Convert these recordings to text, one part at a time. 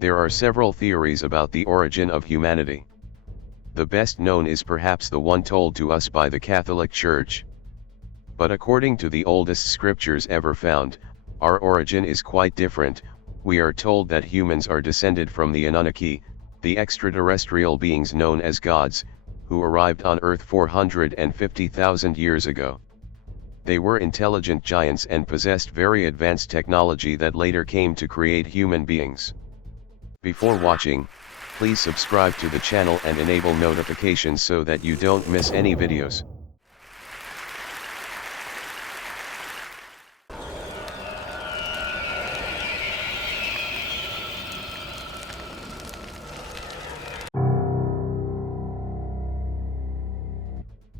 There are several theories about the origin of humanity. The best known is perhaps the one told to us by the Catholic Church. But according to the oldest scriptures ever found, our origin is quite different. We are told that humans are descended from the Anunnaki, the extraterrestrial beings known as gods, who arrived on Earth 450,000 years ago. They were intelligent giants and possessed very advanced technology that later came to create human beings. Before watching, please subscribe to the channel and enable notifications so that you don't miss any videos.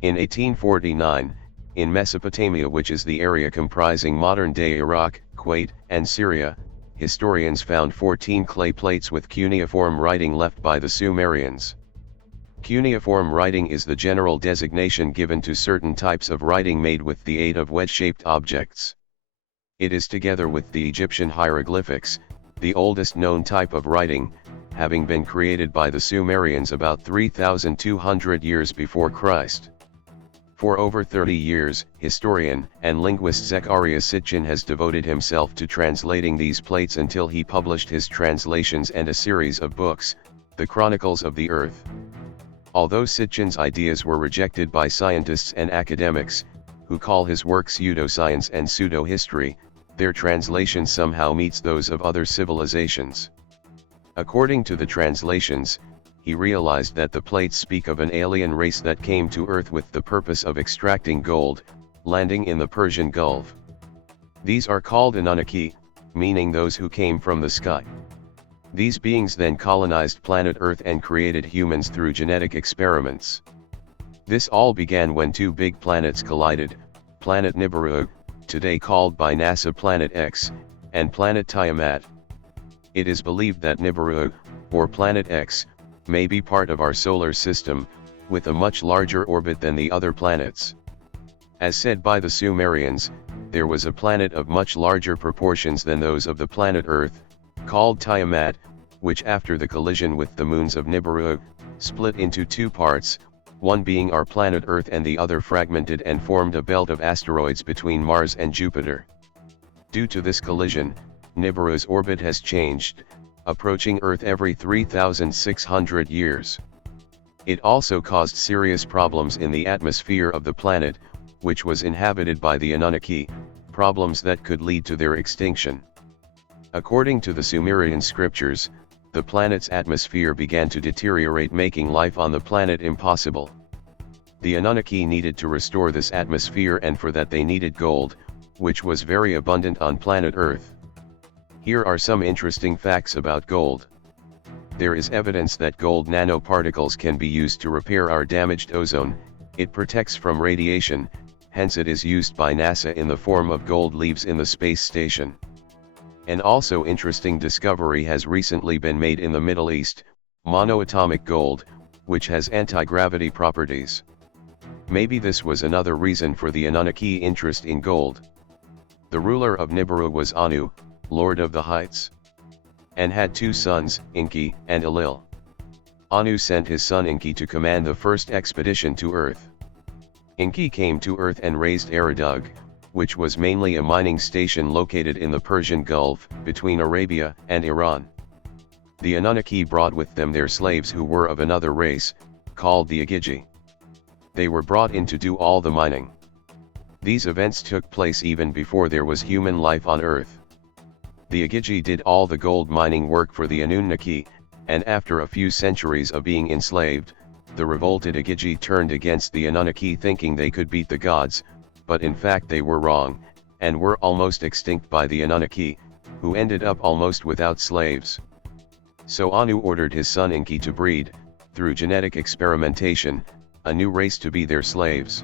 In 1849, in Mesopotamia, which is the area comprising modern-day Iraq, Kuwait, and Syria, historians found 14 clay plates with cuneiform writing left by the Sumerians. Cuneiform writing is the general designation given to certain types of writing made with the aid of wedge-shaped objects. It is, together with the Egyptian hieroglyphics, the oldest known type of writing, having been created by the Sumerians about 3,200 years before Christ. For over 30 years, historian and linguist Zecharia Sitchin has devoted himself to translating these plates until he published his translations and a series of books, The Chronicles of the Earth. Although Sitchin's ideas were rejected by scientists and academics, who call his work pseudoscience and pseudo-history, their translation somehow meets those of other civilizations. According to the translations, he realized that the plates speak of an alien race that came to Earth with the purpose of extracting gold, landing in the Persian Gulf. These are called Anunnaki, meaning those who came from the sky. These beings then colonized planet Earth and created humans through genetic experiments. This all began when two big planets collided, planet Nibiru, today called by NASA Planet X, and planet Tiamat. It is believed that Nibiru, or Planet X, may be part of our solar system, with a much larger orbit than the other planets. As said by the Sumerians, there was a planet of much larger proportions than those of the planet Earth, called Tiamat, which after the collision with the moons of Nibiru, split into two parts, one being our planet Earth and the other fragmented and formed a belt of asteroids between Mars and Jupiter. Due to this collision, Nibiru's orbit has changed, approaching Earth every 3,600 years. It also caused serious problems in the atmosphere of the planet, which was inhabited by the Anunnaki, problems that could lead to their extinction. According to the Sumerian scriptures, the planet's atmosphere began to deteriorate, making life on the planet impossible. The Anunnaki needed to restore this atmosphere, and for that they needed gold, which was very abundant on planet Earth. Here are some interesting facts about gold. There is evidence that gold nanoparticles can be used to repair our damaged ozone. It protects from radiation, hence it is used by NASA in the form of gold leaves in the space station. An also interesting discovery has recently been made in the Middle East, monoatomic gold, which has anti-gravity properties. Maybe this was another reason for the Anunnaki interest in gold. The ruler of Nibiru was Anu, Lord of the Heights, and had two sons, Enki and Enlil. Anu sent his son Enki to command the first expedition to Earth. Enki came to Earth and raised Eridug, which was mainly a mining station located in the Persian Gulf, between Arabia and Iran. The Anunnaki brought with them their slaves who were of another race, called the Agigi. They were brought in to do all the mining. These events took place even before there was human life on Earth. The Agigi did all the gold mining work for the Anunnaki, and after a few centuries of being enslaved, the revolted Agigi turned against the Anunnaki thinking they could beat the gods, but in fact they were wrong, and were almost extinct by the Anunnaki, who ended up almost without slaves. So Anu ordered his son Enki to breed, through genetic experimentation, a new race to be their slaves.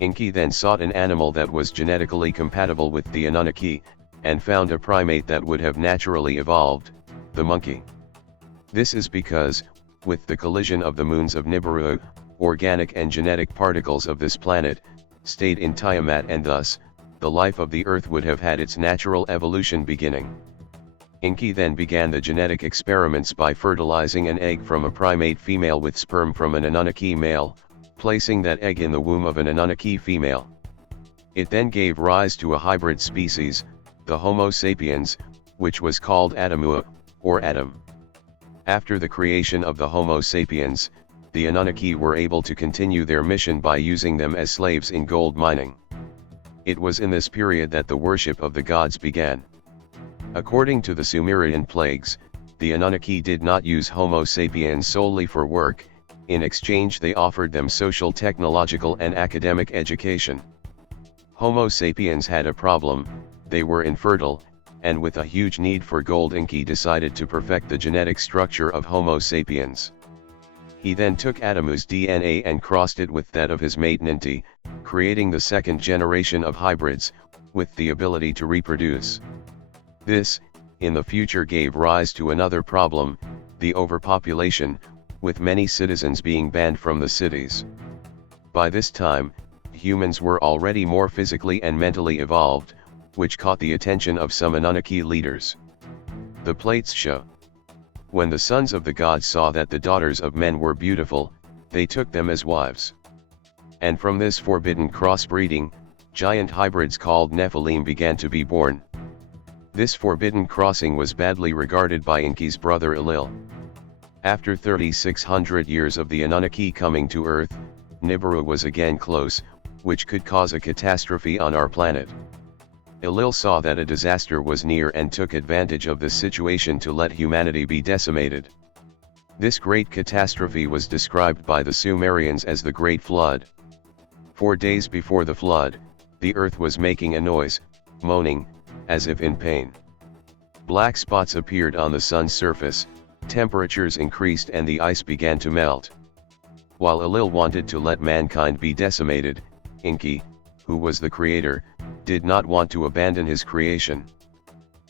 Enki then sought an animal that was genetically compatible with the Anunnaki, and found a primate that would have naturally evolved, the monkey. This is because, with the collision of the moons of Nibiru, organic and genetic particles of this planet, stayed in Tiamat, and thus, the life of the Earth would have had its natural evolution beginning. Enki then began the genetic experiments by fertilizing an egg from a primate female with sperm from an Anunnaki male, placing that egg in the womb of an Anunnaki female. It then gave rise to a hybrid species, the Homo sapiens, which was called Adamu, or Adam. After the creation of the Homo sapiens, the Anunnaki were able to continue their mission by using them as slaves in gold mining. It was in this period that the worship of the gods began. According to the Sumerian plagues, the Anunnaki did not use Homo sapiens solely for work. In exchange they offered them social, technological and academic education. Homo sapiens had a problem: they were infertile, and with a huge need for gold, Enki decided to perfect the genetic structure of Homo sapiens. He then took Adamu's DNA and crossed it with that of his mate Ninti, creating the second generation of hybrids, with the ability to reproduce. This, in the future, gave rise to another problem, the overpopulation, with many citizens being banned from the cities. By this time, humans were already more physically and mentally evolved, which caught the attention of some Anunnaki leaders. The plates show. When the sons of the gods saw that the daughters of men were beautiful, they took them as wives. And from this forbidden crossbreeding, giant hybrids called Nephilim began to be born. This forbidden crossing was badly regarded by Enki's brother Enlil. After 3,600 years of the Anunnaki coming to Earth, Nibiru was again close, which could cause a catastrophe on our planet. Enlil saw that a disaster was near and took advantage of this situation to let humanity be decimated. This great catastrophe was described by the Sumerians as the Great Flood. 4 days before the flood, the earth was making a noise, moaning, as if in pain. Black spots appeared on the sun's surface, temperatures increased and the ice began to melt. While Enlil wanted to let mankind be decimated, Enki, who was the creator, did not want to abandon his creation.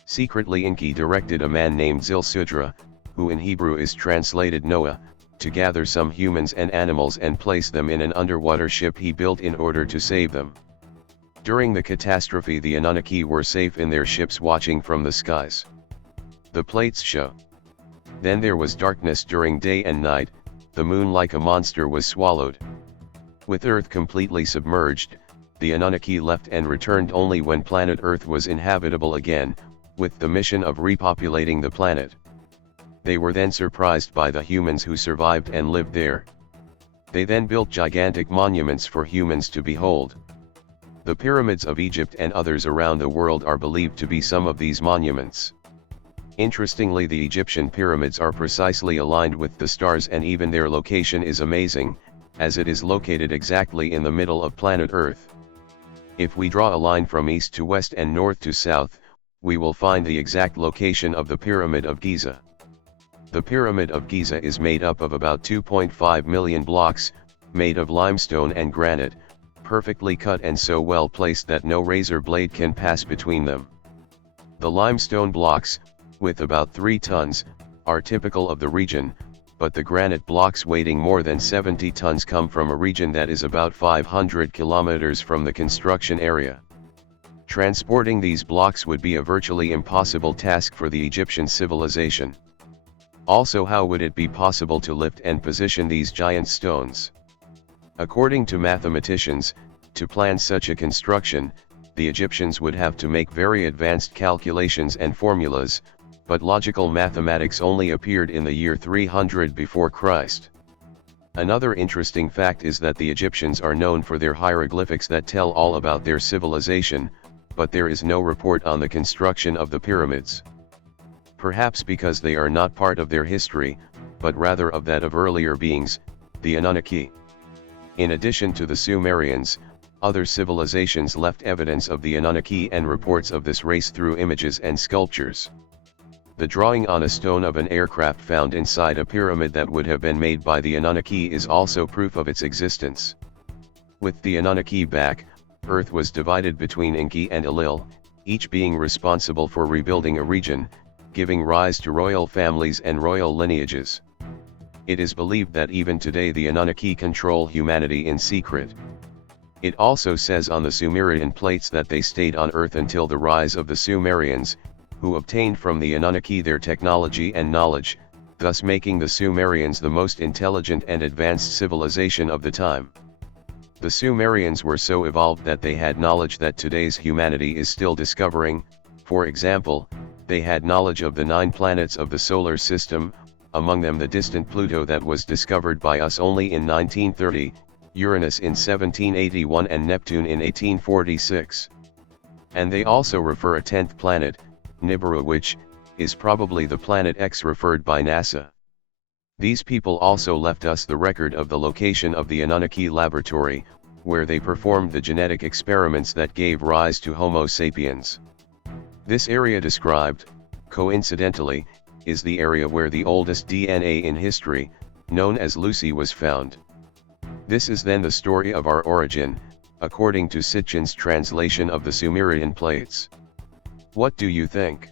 Secretly Enki directed a man named Zilsudra, who in Hebrew is translated Noah, to gather some humans and animals and place them in an underwater ship he built in order to save them. During the catastrophe, the Anunnaki were safe in their ships watching from the skies. The plates show. Then there was darkness during day and night, the moon like a monster was swallowed. With Earth completely submerged, the Anunnaki left and returned only when planet Earth was inhabitable again, with the mission of repopulating the planet. They were then surprised by the humans who survived and lived there. They then built gigantic monuments for humans to behold. The pyramids of Egypt and others around the world are believed to be some of these monuments. Interestingly, the Egyptian pyramids are precisely aligned with the stars, and even their location is amazing, as it is located exactly in the middle of planet Earth. If we draw a line from east to west and north to south, we will find the exact location of the Pyramid of Giza. The Pyramid of Giza is made up of about 2.5 million blocks, made of limestone and granite, perfectly cut and so well placed that no razor blade can pass between them. The limestone blocks, with about 3 tons, are typical of the region, but the granite blocks weighing more than 70 tons come from a region that is about 500 kilometers from the construction area. Transporting these blocks would be a virtually impossible task for the Egyptian civilization. Also, how would it be possible to lift and position these giant stones? According to mathematicians, to plan such a construction, the Egyptians would have to make very advanced calculations and formulas, but logical mathematics only appeared in the year 300 before Christ. Another interesting fact is that the Egyptians are known for their hieroglyphics that tell all about their civilization, but there is no report on the construction of the pyramids. Perhaps because they are not part of their history, but rather of that of earlier beings, the Anunnaki. In addition to the Sumerians, other civilizations left evidence of the Anunnaki and reports of this race through images and sculptures. The drawing on a stone of an aircraft found inside a pyramid that would have been made by the Anunnaki is also proof of its existence. With the Anunnaki back, Earth was divided between Enki and Enlil, each being responsible for rebuilding a region, giving rise to royal families and royal lineages. It is believed that even today the Anunnaki control humanity in secret. It also says on the Sumerian plates that they stayed on Earth until the rise of the Sumerians, who obtained from the Anunnaki their technology and knowledge, thus making the Sumerians the most intelligent and advanced civilization of the time. The Sumerians were so evolved that they had knowledge that today's humanity is still discovering. For example, they had knowledge of the 9 planets of the solar system, among them the distant Pluto that was discovered by us only in 1930, Uranus in 1781 and Neptune in 1846. And they also refer a 10th planet, Nibiru, which is probably the planet X referred by NASA. These people also left us the record of the location of the Anunnaki laboratory, where they performed the genetic experiments that gave rise to Homo sapiens. This area described, coincidentally, is the area where the oldest DNA in history, known as Lucy, was found. This is then the story of our origin, according to Sitchin's translation of the Sumerian plates. What do you think?